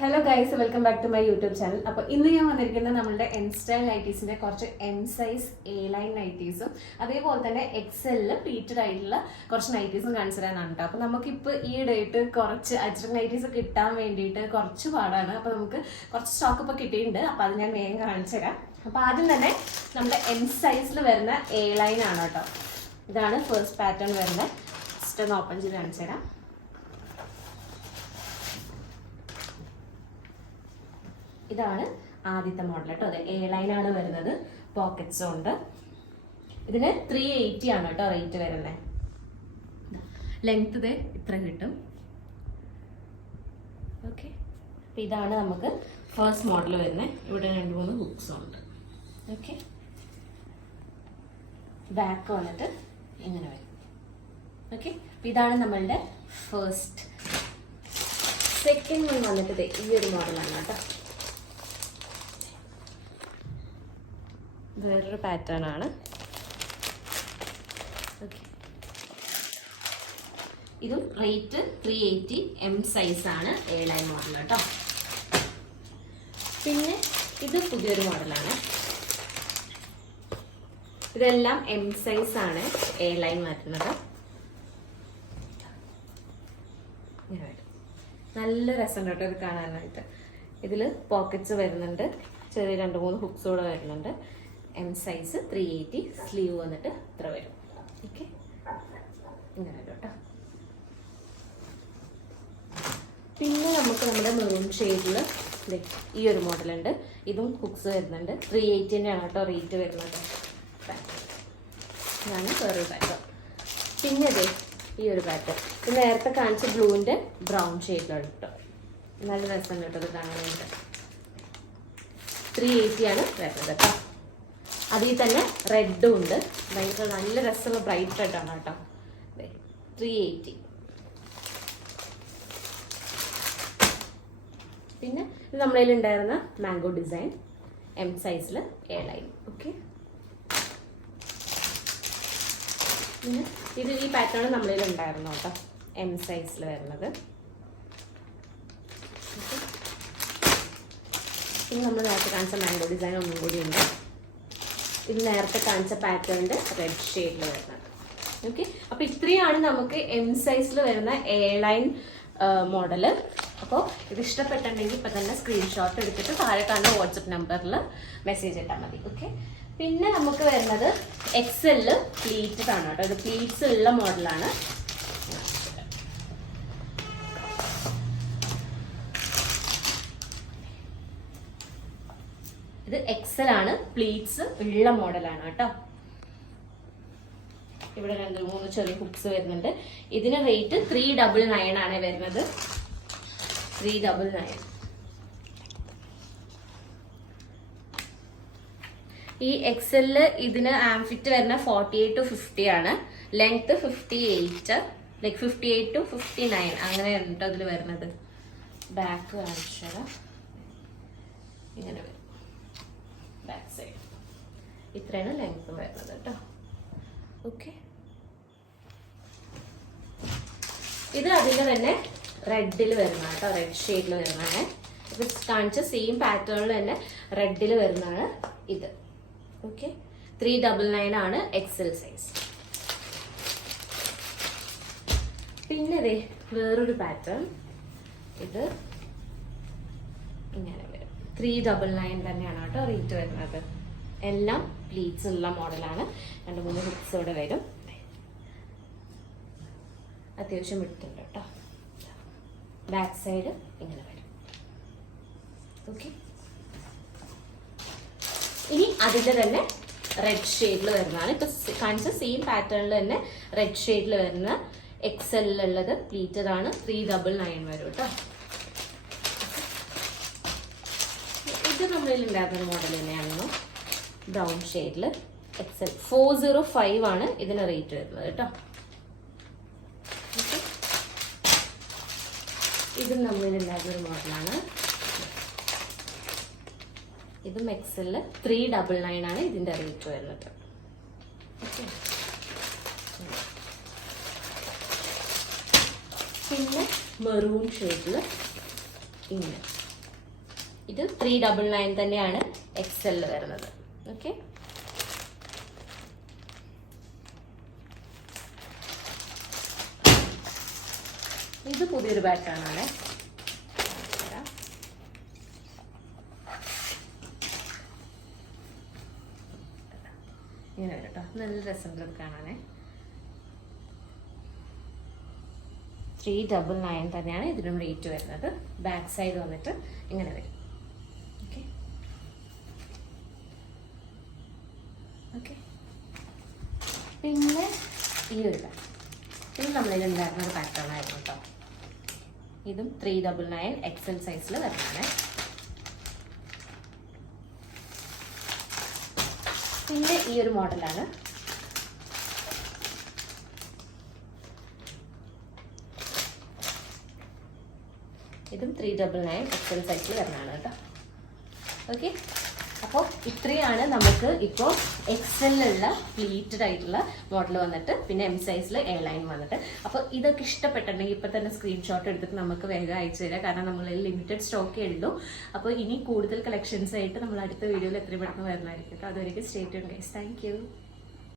Hello guys, welcome back to my YouTube channel. അപ്പോൾ ഇന്ന് ഞാൻ വന്നിരിക്കുന്നത് നമ്മളുടെ എം സ്റ്റൈൽ നൈറ്റീസിൻ്റെ കുറച്ച് എം സൈസ് എ ലൈൻ നൈറ്റീസും അതേപോലെ തന്നെ എക്സെല്ലിൽ പ്ലീറ്റഡ് ആയിട്ടുള്ള കുറച്ച് നൈറ്റീസും കാണിച്ചു തരാനാണ് കേട്ടോ. അപ്പോൾ നമുക്കിപ്പോൾ ഈ ഡേറ്റ് കുറച്ച് അജ്രക് നൈറ്റീസ് കിട്ടാൻ വേണ്ടിയിട്ട് കുറച്ച് പാടാണ്. അപ്പോൾ നമുക്ക് കുറച്ച് സ്റ്റോക്ക് ഇപ്പോൾ കിട്ടിയിട്ടുണ്ട്. അപ്പോൾ അത് ഞാൻ വേഗം കാണിച്ചു തരാം. അപ്പോൾ ആദ്യം തന്നെ നമ്മുടെ എം സൈസിൽ വരുന്ന എ ലൈൻ ആണ് കേട്ടോ. ഇതാണ് ഫസ്റ്റ് പാറ്റേൺ വരുന്നത്. ജസ്റ്റ് ഒന്ന് ഓപ്പൺ ചെയ്ത് കാണിച്ചു തരാം. ഇതാണ് ആദ്യത്തെ മോഡൽ കേട്ടോ. അതെ, എ ലൈനാണ് വരുന്നത്. പോക്കറ്റ്സും ഉണ്ട്. ഇതിന് 380 ആണ് കേട്ടോ റേറ്റ് വരുന്നത്. ലെങ്ത് ഇത് ഇത്ര കിട്ടും. ഓക്കെ, അപ്പം ഇതാണ് നമുക്ക് ഫസ്റ്റ് മോഡൽ വരുന്നത്. ഇവിടെ 2-3 ഹുക്സും ഉണ്ട്. ഓക്കെ, ബാക്ക് വന്നിട്ട് ഇങ്ങനെ വരും. ഓക്കെ, അപ്പം ഇതാണ് നമ്മളുടെ ഫസ്റ്റ്. സെക്കൻഡ് വൺ വന്നിട്ട് ഈ ഒരു മോഡലാണ് കേട്ടോ. വേറൊരു പാറ്റേൺ ആണ്. ഓക്കെ, ഇതും റേറ്റ് 380 എം സൈസ് ആണ്. എ ലൈൻ മോഡൽ കേട്ടോ. പിന്നെ ഇത് പുതിയൊരു മോഡലാണ്. ഇതെല്ലാം എം സൈസ് ആണ് എ ലൈൻ വരുന്നത്. നല്ല രസം കേട്ടോ ഇത് കാണാനായിട്ട്. ഇതിൽ പോക്കറ്റ്സ് വരുന്നുണ്ട്, ചെറിയ 2-3 ഹുക്സ് കൂടെ വരുന്നുണ്ട്. എം സൈസ് 380, സ്ലീവ് വന്നിട്ട് ഇത്ര വരും. ഓക്കെ, ഇങ്ങനെ വരും കേട്ടോ. പിന്നെ നമുക്ക് നമ്മുടെ മെറൂൺ ഷെയ്ഡിൽ ഈ ഒരു മോഡലുണ്ട്. ഇതും ഹുക്സ് വരുന്നുണ്ട്. 380 ആണ് കേട്ടോ റേറ്റ് വരുന്നത്. ഇതാണ് വേറൊരു പാറ്റേൺ. പിന്നെ അതെ ഈ ഒരു പാറ്റേൺ ഇത് നേരത്തെ കാണിച്ച ബ്ലൂവിൻ്റെ ബ്രൗൺ ഷെയ്ഡിലാണ് കേട്ടോ. നല്ല രസം കേട്ടോ ഇത് കാണാനായിട്ട്. 380 ആണ് വരുന്നത് കേട്ടോ. അതിൽ തന്നെ റെഡും ഉണ്ട്. ഭയങ്കര നല്ല രസമുള്ള ബ്രൈറ്റ് റെഡാണ് കേട്ടോ. 380. പിന്നെ ഇത് നമ്മുടെ കയ്യിൽ ഉണ്ടായിരുന്ന മാംഗോ ഡിസൈൻ എം സൈസിൽ എ ലൈൻ. ഓക്കെ, പിന്നെ ഇത് ഈ പാറ്റേൺ നമ്മുടെ കയ്യിൽ ഉണ്ടായിരുന്നു കേട്ടോ, എം സൈസിൽ വരുന്നത്. പിന്നെ നമ്മൾ നേരത്തെ കാണിച്ച മാംഗോ ഡിസൈൻ ഒന്നും കൂടി ഉണ്ട്. ഇത് നേരത്തെ കാണിച്ച പാറ്റേണിൻ്റെ റെഡ് ഷെയ്ഡിൽ വരുന്നത്. ഓക്കെ, അപ്പോൾ ഇത്രയാണ് നമുക്ക് എം സൈസിൽ വരുന്ന എ ലൈൻ മോഡല്. അപ്പോൾ ഇത് ഇഷ്ടപ്പെട്ടിട്ടുണ്ടെങ്കിൽ ഇപ്പം തന്നെ സ്ക്രീൻഷോട്ട് എടുത്തിട്ട് താഴെ കാണുന്ന വാട്സപ്പ് നമ്പറിൽ മെസ്സേജ് ഇട്ടാൽ മതി. ഓക്കെ, പിന്നെ നമുക്ക് വരുന്നത് എക്സെല്ലിൽ പ്ലീറ്റ്സ് ആണ് കേട്ടോ. ഇത് പ്ലീറ്റ്സ് ഉള്ള മോഡലാണ്. ഇത് എക്സൽ ആണ്, പ്ലീറ്റ്സ് ഉള്ള മോഡലാണ് കേട്ടോ. ഇവിടെ 2-3 ചെറിയ ഹുക്സ് വരുന്നുണ്ട്. ഇതിന് റേറ്റ് 399 ആണ് വരുന്നത്. 399. ഈ എക്സലില് ഇതിന് ആംഫിറ്റ് വരുന്ന 48 to 50 ആണ്. ലെങ്ത് 58, ലൈക്ക് 58 to 59 അങ്ങനെയാണ് കേട്ടോ അതിൽ വരുന്നത്. ബാക്ക് കാണിച്ചാൽ ഇങ്ങനെ വരും. ബാക്ക് സൈഡ് ഇത്രയാണ് ലെങ്ത് വരുന്നത് കേട്ടോ. ഓക്കെ, ഇത് അതിൻ്റെ തന്നെ റെഡിൽ വരുന്നതാണ് കേട്ടോ. റെഡ് ഷെയ്ഡിൽ വരുന്നതാണ്. ഇത് കാണിച്ച സെയിം പാറ്റേണിൽ തന്നെ റെഡിൽ വരുന്നതാണ് ഇത്. ഓക്കെ, 399 ആണ് എക്സൽ സൈസ്. പിന്നെ അതെ വേറൊരു പാറ്റേൺ. ഇത് ഇങ്ങനെ വരും. 399 തന്നെയാണ് കേട്ടോ റേറ്റ് വരുന്നത്. എല്ലാം പ്ലീറ്റ്സ് ഉള്ള മോഡലാണ്. 2-3 ഹുക്സ് ഇവിടെ വരും. അത്യാവശ്യം വിട്ടുണ്ട് കേട്ടോ. ബാക്ക് സൈഡ് ഇങ്ങനെ വരും. ഓക്കെ, ഇനി അതിൻ്റെ തന്നെ റെഡ് ഷെയ്ഡിൽ വരുന്നതാണ്. ഇപ്പം കാണിച്ച സെയിം പാറ്റേണിൽ തന്നെ റെഡ് ഷെയ്ഡിൽ വരുന്ന എക്സെല്ലുള്ളത് പ്ലീറ്റഡ് ആണ്. 399 വരും കേട്ടോ. ഇത് നമ്മളിൽ ഉണ്ടായിരുന്ന മോഡൽ തന്നെയാണല്ലോ. ബ്രൗൺ ഷെയ്ഡിൽ എക്സൽ 405 ആണ് ഇതിന് റേറ്റ് വരുന്നത് കേട്ടോ. ഇതും നമ്മളിൽ ഉണ്ടായിരുന്നൊരു മോഡലാണ്. ഇതും എക്സലിൽ 399 ആണ് ഇതിൻ്റെ റേറ്റ് വരുന്നത്. ഓക്കെ, പിന്നെ മെറൂൺ ഷെയ്ഡിൽ ഇങ്ങനെ ഇത് 399 തന്നെയാണ് XL വരുന്നത്. ഓക്കെ, ഇത് പുതിയൊരു പാറ്റേൺ ആണ്. ഇങ്ങനെ വരും കേട്ടോ, നല്ല രസമുള്ളത് കാണാനേ. 399 തന്നെയാണ് ഇതിനും റേറ്റ് വരുന്നത്. ബാക്ക് സൈഡ് വന്നിട്ട് ഇങ്ങനെ വരും. ഓക്കെ ഓക്കെ, പിന്നെ ഈ ഒരു പാറ്റേൺ, ഇത് നമ്മളിലുണ്ടായിരുന്ന ഒരു പാറ്റേൺ ആയിരുന്നു കേട്ടോ. ഇതും 399 XL സൈസിൽ വരുന്നതാണ്. പിന്നെ ഈ ഒരു മോഡലാണ്. ഇതും 399 XL സൈസിൽ വരുന്നതാണ് കേട്ടോ. ഓക്കെ, അപ്പോൾ ഇത്രയാണ് നമുക്ക് ഇപ്പോൾ XL-ലുള്ള പ്ലീറ്റഡ് ആയിട്ടുള്ള മോഡൽ വന്നിട്ട്, പിന്നെ M സൈസിൽ A-ലൈൻ വന്നിട്ട്. അപ്പോൾ ഇതൊക്കെ ഇഷ്ടപ്പെട്ടിട്ടുണ്ടെങ്കിൽ ഇപ്പോൾ തന്നെ സ്ക്രീൻഷോട്ട് എടുത്തിട്ട് നമുക്ക് വേഗം അയച്ചു തരാം. കാരണം നമ്മൾ ലിമിറ്റഡ് സ്റ്റോക്കേ ഉള്ളൂ. അപ്പോൾ ഇനി കൂടുതൽ കളക്ഷൻസ് ആയിട്ട് നമ്മൾ അടുത്ത വീഡിയോയിൽ എത്രയും പെട്ടെന്ന് വരുന്നതായിരിക്കും. അതുവരെയ്ക്ക് stay tuned guys. Thank U.